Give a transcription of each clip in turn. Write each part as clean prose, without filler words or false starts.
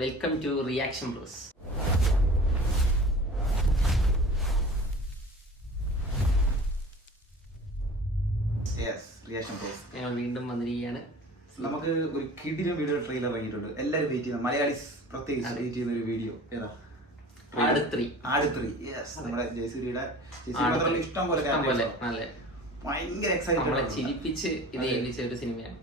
Welcome to reaction bros. ഞങ്ങൾ വീണ്ടും വന്നിരിക്കുകയാണ്. നമുക്ക് ഒരു കിടിലൻ വീഡിയോ ട്രെയിലർ ഇറങ്ങിയിട്ടുണ്ട്. എല്ലാവരും വെയിറ്റ് ചെയ്യുന്ന മലയാളീസ് പ്രത്യേകിച്ച് വെയിറ്റ് ചെയ്യുന്ന ഒരു വീഡിയോ ഏതാ? ആടുത്രി. നമ്മുടെ ജയസൂര്യയുടെ ഇഷ്ടം പോലെ ഭയങ്കര നമ്മളെ ചിരിപ്പിച്ച് ഇത് ഏൽപ്പിച്ച ഒരു സിനിമയാണ്.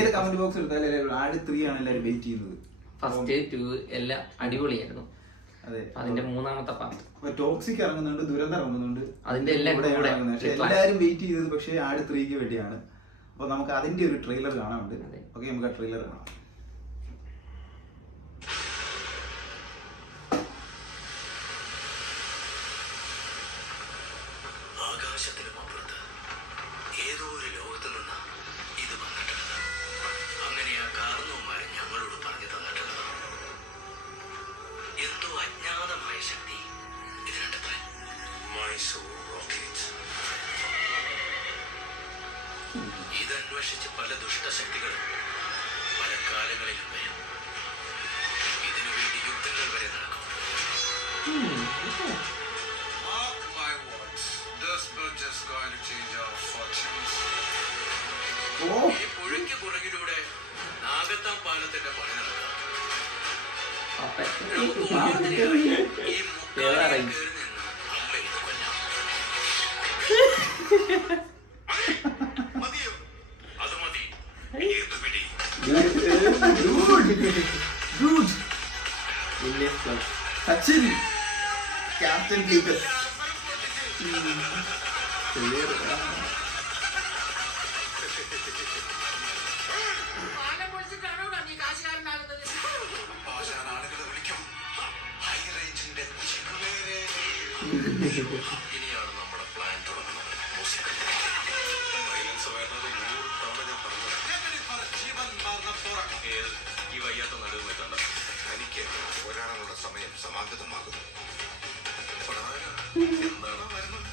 ഏത് കമന്റ് ബോക്സ് എടുത്താലും ആടുത്രി ആണ് എല്ലാവരും വെയിറ്റ് ചെയ്യുന്നത്. ഫസ്റ്റ് 2 എല്ലാം അടിപൊളിയായിരുന്നു. അതെ, അതിന്റെ മൂന്നാമത്തെ പാർട്ട് ടോക്സിക് ഇറങ്ങുന്നുണ്ട്, ദുരന്തം ഇറങ്ങുന്നുണ്ട്, അതിന്റെ എല്ലാം എല്ലാരും വെയിറ്റ് ചെയ്തത് പക്ഷേ ആട് 3ക്ക് വേണ്ടിയാണ്. അപ്പൊ നമുക്ക് അതിന്റെ ഒരു ട്രെയിലർ കാണാനുണ്ട്. ഓക്കെ, നമുക്ക് ആ ട്രെയിലർ കാണാം. ആകാശത്തിനും അപ്പുറത്ത് ഏതോ ഒരു ലോകത്ത് നിന്ന് ഇത് വന്നിട്ടുള്ളത്. അങ്ങനെ ആ കാരണവന്മാരെ ഞങ്ങളോട് പറഞ്ഞു തന്നിട്ടുള്ളത്. എന്തോ അജ്ഞാതമായ ശക്തി ഇതിനുണ്ടത്രേ. ഇതന്വേഷിച്ച് പല ദുഷ്ടശക്തികളും പല കാലങ്ങളിലും വരും. ഇതിനുവേണ്ടി യുദ്ധങ്ങൾ വരെ നടക്കും. ഈ പുഴയ്ക്ക് പുറകിലൂടെ നാഗത്താം പാലത്തിന്റെ പണി നടക്കാം. ഈ മുക്കാലിൽ കയറി നിന്ന് അമ്മയെ കൊല്ലാം. മതിയോ? അത് മതി. ഇത് പിടി. സച്ചിൻ ക്യാപ്റ്റൻ ലീഗസ്. ഇനിയാണ് നമ്മുടെ പ്ലാൻ തുടങ്ങുന്നത്. ഈ വയ്യാത്ത നടുവ് വെക്കണ്ട. എനിക്ക് ഒരാളുടെ സമയം സമാഗതമാകുന്നു. എന്താണ് വരുന്നത്?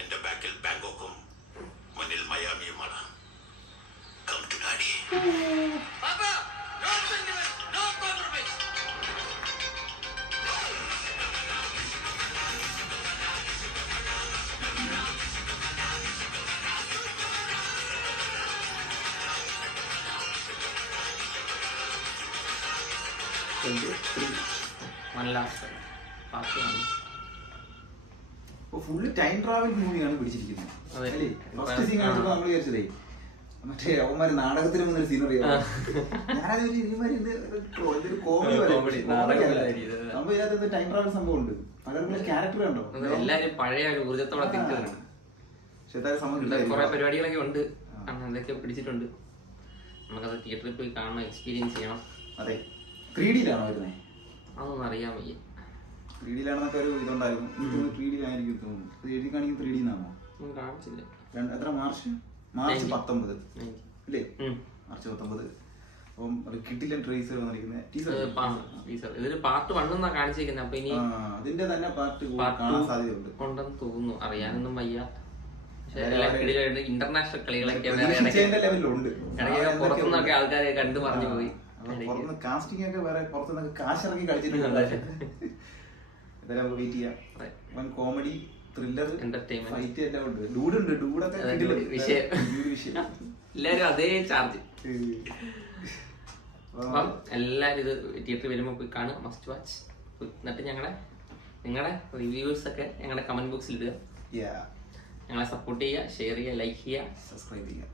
എന്റെ ബാക്കിൽ ബാങ്കോക്കും മുന്നിൽ മയാമിയുമാണ്. Come to daddy. Full time travel മൂവിയാണ് പിടിച്ചിരിക്കുന്നത്. അല്ലേ? ഫസ്റ്റ് സീൻ കണ്ടപ്പോൾ നമ്മൾ വിചാരിച്ചതേ മറ്റേ അവന്മാര് നാടകത്തിന് വന്നൊരു സീൻ അറിയാം. ഞാനതൊരു കോമഡി സംഭവം. ഇതിനകത്ത് ടൈം ട്രാവൽ സംഭവം ഉണ്ട്. പലർക്കും ക്യാരക്ടർ കണ്ടോ? എല്ലാരും പഴയ ഒരു ഊർജ്ജത്തോടെ തിരിച്ചു. കുറെ പരിപാടികളൊക്കെ ഉണ്ട്, എന്തൊക്കെ പിടിച്ചിട്ടുണ്ട്. നമുക്കത് തിയേറ്ററിൽ പോയി കാണണം, എക്സ്പീരിയൻസ് ചെയ്യണം. അതെ, 3Dയിലാണോ വരുന്നത്? അതൊന്നും അറിയാൻ വയ്യ. 3Dയിലാണെന്നൊക്കെ ഒരു ഇതുണ്ടായിരുന്നു. 3Dയിലായിരിക്കും തോന്നുന്നു. എഴുതി കാണിക്കുന്ന 3Dന്നാണോ? കാണിച്ചില്ല. എത്ര മാർച്ച് 19 അല്ലേ? മാർച്ച് 19. അപ്പം കിട്ടില്ല ട്രേസർ ഇതില് പാർട്ട് 1 എന്നാ കാണിച്ചിരിക്കുന്നത്. അപ്പൊ ഇനി അതിന്റെ തന്നെ പാർട്ട് കാണാൻ സാധ്യതയുണ്ട് ഉണ്ടെന്ന് തോന്നുന്നു. അറിയാനൊന്നും വയ്യ. ഇന്റർനാഷണൽ കളികളൊക്കെ പുറത്തുനിന്നൊക്കെ ആൾക്കാരെ കണ്ടു പറഞ്ഞു പോയി. കാസ്റ്റിംഗ് ഒക്കെ വേറെ പുറത്തുനിന്നൊക്കെ കാശിറങ്ങി കളിച്ചിട്ടുണ്ട്. എന്തായാലും നമുക്ക് വെയിറ്റ് ചെയ്യാം. വൻ കോമഡി, ത്രില്ലർ, എന്റർടൈൻമെന്റ്, ഫൈറ്റ് എല്ലാം ഉണ്ട്. ഡൂഡുണ്ട്. ഡൂഡൊക്കെ വിഷയം. എല്ലാരും അതേ ചാർജ്. അപ്പം എല്ലാരും ഇത് തിയേറ്ററിൽ വരുമ്പോ പോയി കാണുക. Must watch. എന്നിട്ട് ഞങ്ങളെ നിങ്ങളുടെ റിവ്യൂസ് ഒക്കെ ഞങ്ങളുടെ കമന്റ് ബോക്സിൽ ഇടുക. ഞങ്ങളെ സപ്പോർട്ട് ചെയ്യുക, ഷെയർ ചെയ്യുക, ലൈക്ക് ചെയ്യുക, സബ്സ്ക്രൈബ് ചെയ്യുക.